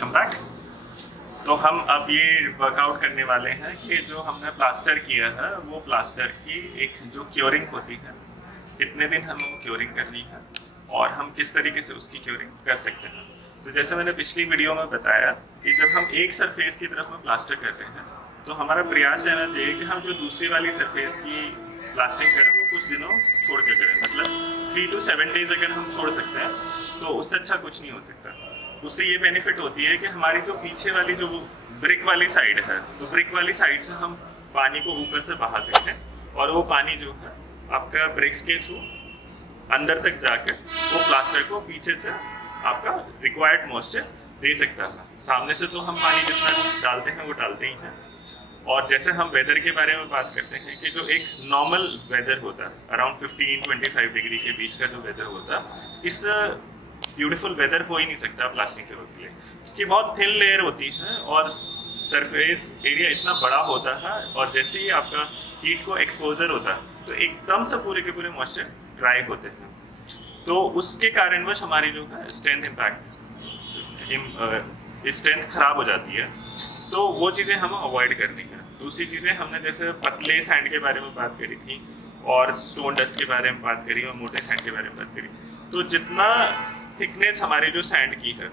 Welcome back. तो हम अब ये वर्कआउट करने वाले हैं कि जो हमने प्लास्टर किया है वो प्लास्टर की एक जो क्योरिंग होती है, कितने दिन हमें वो क्योरिंग करनी है और हम किस तरीके से उसकी क्योरिंग कर सकते हैं। तो जैसे मैंने पिछली वीडियो में बताया कि जब हम एक सरफेस की तरफ में प्लास्टर करते हैं तो हमारा प्रयास रहना चाहिए कि हम जो दूसरी वाली सरफेस की प्लास्टिंग करें वो कुछ दिनों छोड़ के करें, मतलब 3 to 7 डेज अगर हम छोड़ सकते हैं तो उससे अच्छा कुछ नहीं हो सकता। उससे ये बेनिफिट होती है कि हमारी जो पीछे वाली जो ब्रिक वाली साइड है, तो ब्रिक वाली साइड से हम पानी को ऊपर से बहा सकते हैं और वो पानी जो है आपका ब्रिक्स के थ्रू अंदर तक जाकर वो प्लास्टर को पीछे से आपका रिक्वायर्ड मॉइस्चर दे सकता है। सामने से तो हम पानी जितना डालते हैं वो डालते ही हैं। और जैसे हम वेदर के बारे में बात करते हैं कि जो एक नॉर्मल वेदर होता है अराउंड 15-25 डिग्री के बीच का जो वेदर होता है, इस ब्यूटीफुल वेदर हो ही नहीं सकता प्लास्टिक के रोड के लिए, क्योंकि बहुत थिन लेयर होती है और सरफेस एरिया इतना बड़ा होता है और जैसे ही आपका हीट को एक्सपोजर होता है तो एकदम से पूरे के पूरे मॉइस्चर ड्राई होते हैं। तो उसके कारणवश हमारी जो है स्ट्रेंथ खराब हो जाती है। तो वो चीज़ें हमें अवॉइड करनी है। दूसरी चीज़ें हमने जैसे पतले सैंड के बारे में बात करी थी और स्टोन डस्ट के बारे में बात करी और मोटे सैंड के बारे में बात करी। तो जितना थिकनेस हमारी जो सैंड की है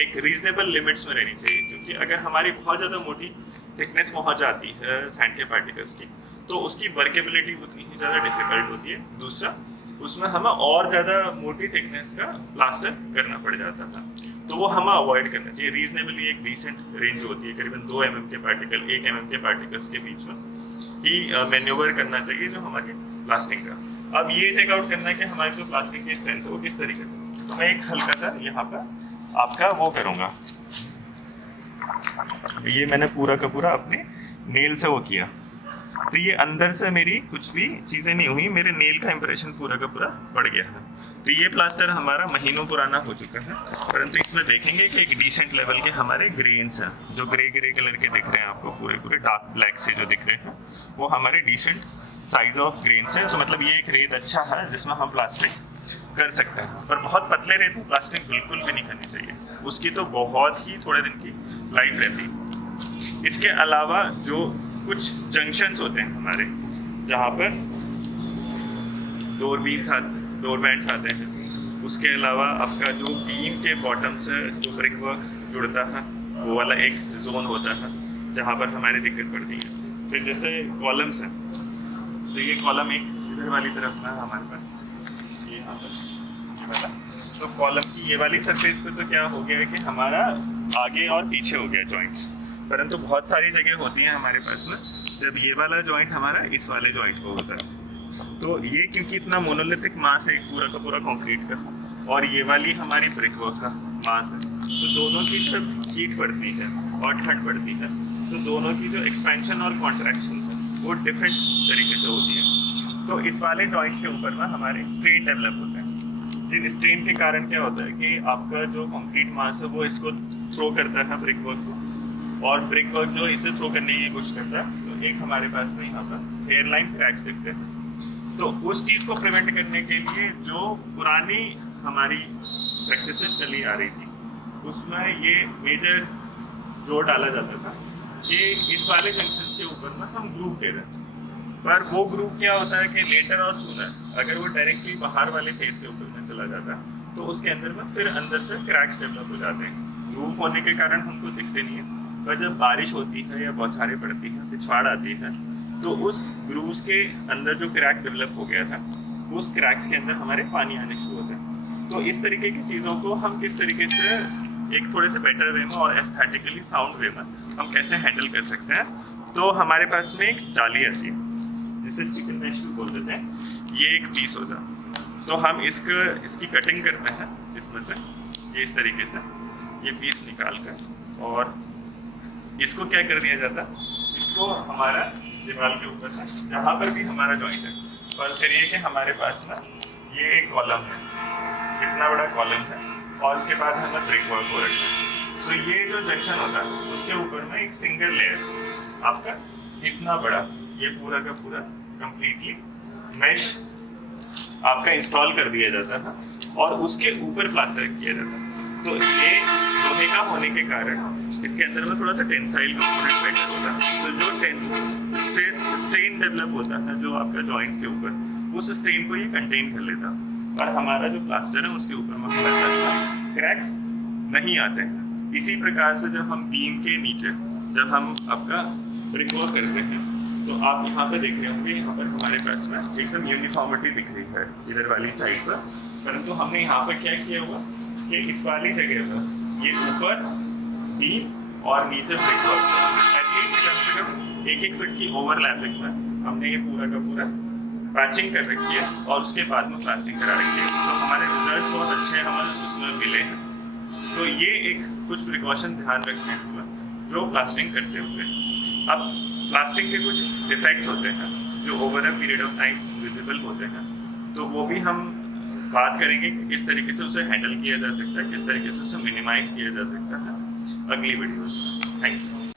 एक रीजनेबल लिमिट्स में रहनी चाहिए, क्योंकि अगर हमारी बहुत ज़्यादा मोटी थिकनेस पहुंच जाती है सैंड के पार्टिकल्स की तो उसकी वर्केबिलिटी उतनी ही ज़्यादा डिफिकल्ट होती है। दूसरा, उसमें हमें और ज़्यादा मोटी थिकनेस का प्लास्टर करना पड़ जाता था, तो वो हमें अवॉइड करना चाहिए। रीजनेबली एक डिसेंट रेंज होती है, करीबन 2 mm के पार्टिकल 1 mm के पार्टिकल्स के बीच में ही मैन्यूवर करना चाहिए जो हमारी प्लास्टिक का। अब ये चेक आउट करना है कि हमारी जो प्लास्टिक की स्ट्रेंथ है वो किस तरीके से। तो मैं एक हल्का सा यहाँ पर आपका वो करूँगा, ये मैंने पूरा का पूरा अपने नेल से वो किया, तो ये अंदर से मेरी कुछ भी चीज़ें नहीं हुई, मेरे नेल का इंप्रेशन पूरा का पूरा पड़ गया है। तो ये प्लास्टर हमारा महीनों पुराना हो चुका है, परंतु इसमें देखेंगे कि एक डिसेंट लेवल के हमारे ग्रेन्स हैं जो ग्रे कलर के दिख रहे हैं आपको, पूरे डार्क ब्लैक से जो दिख रहे हैं वो हमारे डिसेंट साइज ऑफ ग्रेन्स है। तो मतलब ये एक रेत अच्छा है जिसमें हम प्लास्टिक कर सकते हैं, पर बहुत पतले रेत में प्लास्टिक बिल्कुल भी नहीं करनी चाहिए, उसकी तो बहुत ही थोड़े दिन की लाइफ रहती है। इसके अलावा जो कुछ जंक्शंस होते हैं हमारे जहाँ पर डोर बैंड्स आते हैं, उसके अलावा आपका जो बीम के बॉटम से जो ब्रिक वर्क जुड़ता है वो वाला एक जोन होता है जहाँ पर हमारी दिक्कत पड़ती है। फिर जैसे कॉलम्स हैं, तो ये कॉलम एक इधर वाली तरफ में है हमारे पास, ये यहाँ पर, तो कॉलम की ये वाली सरफेस पे तो क्या हो गया है कि हमारा आगे और पीछे हो गया जॉइंट्स, परंतु बहुत सारी जगह होती हैं हमारे पास में जब ये वाला जॉइंट हमारा इस वाले जॉइंट को होता है। तो ये क्योंकि इतना मोनोलिथिक मास है पूरा का पूरा कंक्रीट का और ये वाली हमारी ब्रिक वर्क का मास है, तो दोनों की जब हीट बढ़ती है और ठंड बढ़ती है तो दोनों की जो एक्सपेंशन और कॉन्ट्रैक्शन है वो डिफरेंट तरीके से होती है। तो इस वाले जॉइंट्स के ऊपर में हमारे स्ट्रेन डेवलप होते हैं, जिन स्ट्रेन के कारण क्या होता है कि आपका जो कंक्रीट मास है वो इसको थ्रो करता है ब्रिक वर्क को, और ब्रिक वर्क जो इसे थ्रो करने की कोशिश करता है तो एक हमारे पास में यहाँ पर हेयरलाइन क्रैक्स दिखते हैं। तो उस चीज़ को प्रिवेंट करने के लिए जो पुरानी हमारी प्रैक्टिसेस चली आ रही थी उसमें ये मेजर जोर डाला जाता था कि इस वाले जंक्शंस के ऊपर में हम ग्रूव दे रहे हैं, पर वो ग्रूव क्या होता है कि लेटर और सूनर अगर वो डायरेक्टली बाहर वाले फेस के ऊपर में चला जाता है तो उसके अंदर में फिर अंदर से क्रैक्स डेवलप हो जाते हैं। ग्रूव होने के कारण हमको दिखते नहीं है, पर जब बारिश होती है या बौछारें पड़ती हैं, पिछवाड़ आती है, तो उस ग्रूव्स के अंदर जो क्रैक डेवलप हो गया था उस क्रैक्स के अंदर हमारे पानी आने शुरू होते हैं। तो इस तरीके की चीज़ों को हम किस तरीके से एक थोड़े से बेटर वे में और एस्थेटिकली साउंड वे में हम कैसे हैंडल कर सकते हैं। तो हमारे पास में एक जाली आती है जिसे चिकन मैश बोल देते हैं, ये एक पीस होता है, तो हम इसकी कटिंग करते हैं इसमें से, ये इस तरीके से ये पीस निकाल कर, और इसको क्या कर दिया जाता है, इसको हमारा दीवार के ऊपर से जहाँ पर भी हमारा जॉइंट है, फर्ज करिए कि हमारे पास में ये एक कॉलम है, कितना बड़ा कॉलम है, और उसके बाद हमें ब्रिक वर्क हो रखा है, तो ये जो जंक्शन होता है उसके ऊपर में एक सिंगल लेयर आपका इतना बड़ा ये पूरा का पूरा कंप्लीटली मैश आपका इंस्टॉल कर दिया जाता है और उसके ऊपर प्लास्टर किया जाता है। तो ये लोहे का होने के कारण इसके अंदर में थोड़ा सा टेंसाइल कंपोनेंट बेटर होता है। तो जो स्ट्रेन डेवलप होता है जो आपका जॉइंट्स के ऊपर, उस स्ट्रेन को ये कंटेन कर लेता है। और हमारा जो प्लास्टर है उसके ऊपर में हमारे पास क्रैक्स नहीं आते हैं। इसी प्रकार से जब हम बीम के नीचे जब हम आपका ब्रिकवर्क करते हैं तो आप यहाँ पे देख रहे होंगे, यहाँ पर हमारे पास में एकदम यूनिफॉर्मिटी दिख रही है इधर वाली साइड पर। परंतु हमने यहाँ पर क्या किया हुआ कि इस वाली जगह पर ये ऊपर बीम और नीचे ब्रिकवर्क एटलीस्ट कम से कम 1-1 फीट की ओवरलैपिंग में हमने ये पूरा का पूरा पैचिंग कर रखी है और उसके बाद में प्लास्टिंग करा रखी है। तो हमारे रिजल्ट बहुत अच्छे हमें उसमें मिले हैं। तो ये एक कुछ प्रिकॉशन ध्यान रखने हुए जो प्लास्टिंग करते हुए। अब प्लास्टिंग के कुछ डिफेक्ट्स होते हैं जो over a period of time visible होते हैं, तो वो भी हम बात करेंगे कि किस तरीके से उसे हैंडल किया जा सकता है, किस तरीके से उसे मिनिमाइज किया जा सकता है अगली वीडियोस में। Thank you.